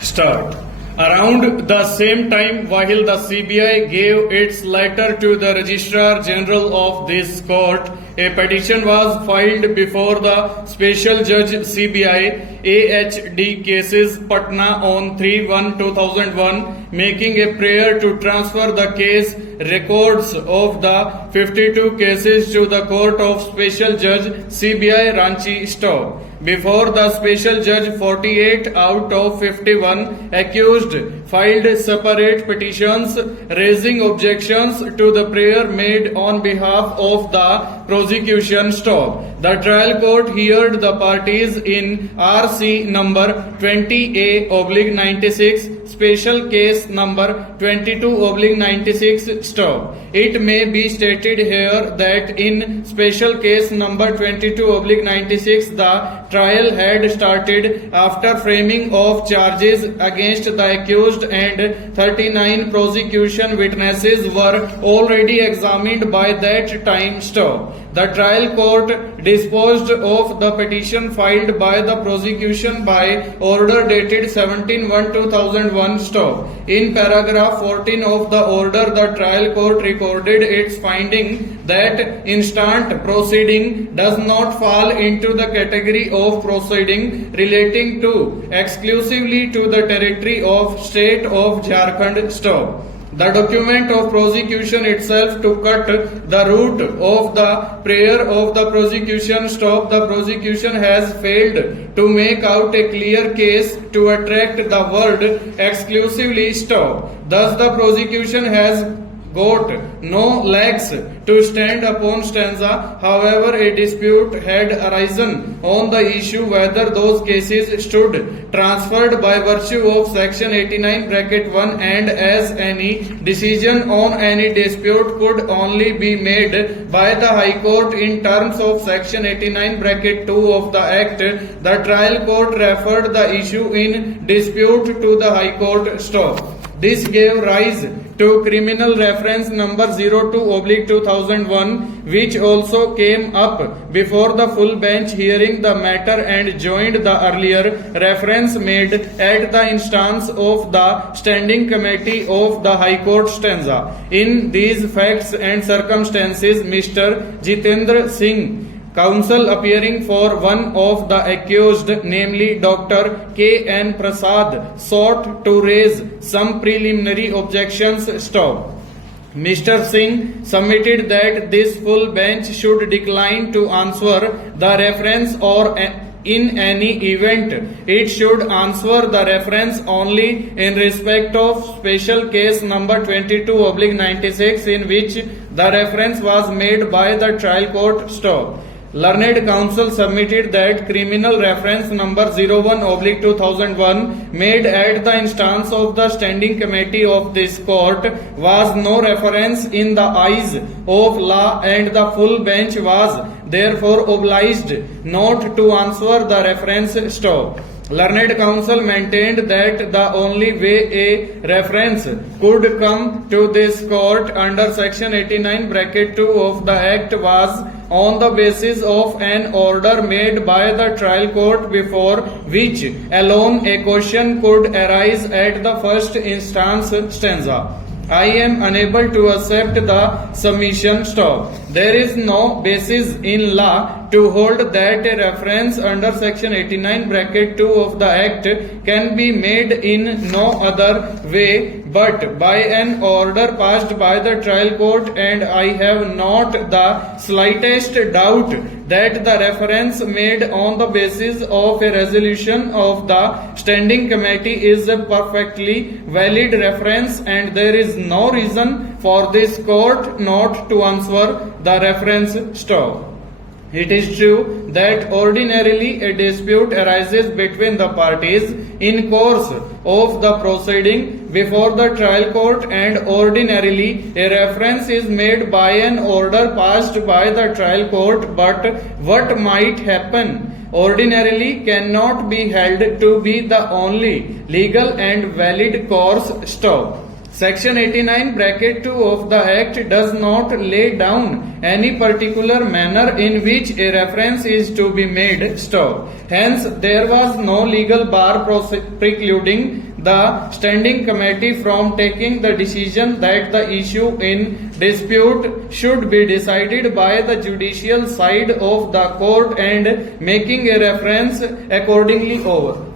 Start. Around the same time, while the CBI gave its letter to the Registrar General of this court, a petition was filed before the Special Judge CBI AHD cases Patna on 3/1/2001, making a prayer to transfer the case records of the 52 cases to the Court of Special Judge CBI Ranchi Stop. Before the Special Judge, 48 out of 51 accused filed separate petitions raising objections to the prayer made on behalf of the prosecution stop. The trial court heard the parties in RC number 20A/96, special case number 22/96 stop. It may be stated here that in special case number 22/96, the trial had started after framing of charges against the accused and 39 prosecution witnesses were already examined by that time stop. The trial court disposed of the petition filed by the prosecution by order dated 17/1/2001 stop. In paragraph 14 of the order, the trial court recorded its finding that instant proceeding does not fall into the category of proceeding relating to exclusively to the territory of state of Jharkhand stop. The document of prosecution itself to cut the root of the prayer of the prosecution stop. The prosecution has failed to make out a clear case to attract the word exclusively stop. Thus the prosecution has got no legs to stand upon stanza. However, a dispute had arisen on the issue whether those cases stood transferred by virtue of section 89(1), and as any decision on any dispute could only be made by the High Court in terms of section 89(2) of the Act, the trial court referred the issue in dispute to the High Court stop. This gave rise to criminal reference number 02/2001, which also came up before the full bench hearing the matter and joined the earlier reference made at the instance of the standing committee of the High Court stanza. In these facts and circumstances, Mr. Jitendra Singh, counsel appearing for one of the accused, namely Dr. K.N. Prasad, sought to raise some preliminary objections stop. Mr. Singh submitted that this full bench should decline to answer the reference, or in any event it should answer the reference only in respect of special case number 22/96, in which the reference was made by the trial court stop. Learned counsel submitted that criminal reference number 01/2001 made at the instance of the standing committee of this court was no reference in the eyes of law, and the full bench was therefore obliged not to answer the reference stop. Learned counsel maintained that the only way a reference could come to this court under section 89(2) of the Act was on the basis of an order made by the trial court, before which alone a question could arise at the first instance stanza. I am unable to accept the submission stop. There is no basis in law to hold that a reference under section 89(2) of the Act can be made in no other way but by an order passed by the trial court, and I have not the slightest doubt that the reference made on the basis of a resolution of the standing committee is a perfectly valid reference, and there is no reason for this court not to answer the reference stop. It is true that ordinarily a dispute arises between the parties in course of the proceeding before the trial court, and ordinarily a reference is made by an order passed by the trial court, but what might happen ordinarily cannot be held to be the only legal and valid course stop. Section 89(2) of the Act does not lay down any particular manner in which a reference is to be made stop. Hence, there was no legal bar precluding the standing committee from taking the decision that the issue in dispute should be decided by the judicial side of the court and making a reference accordingly over.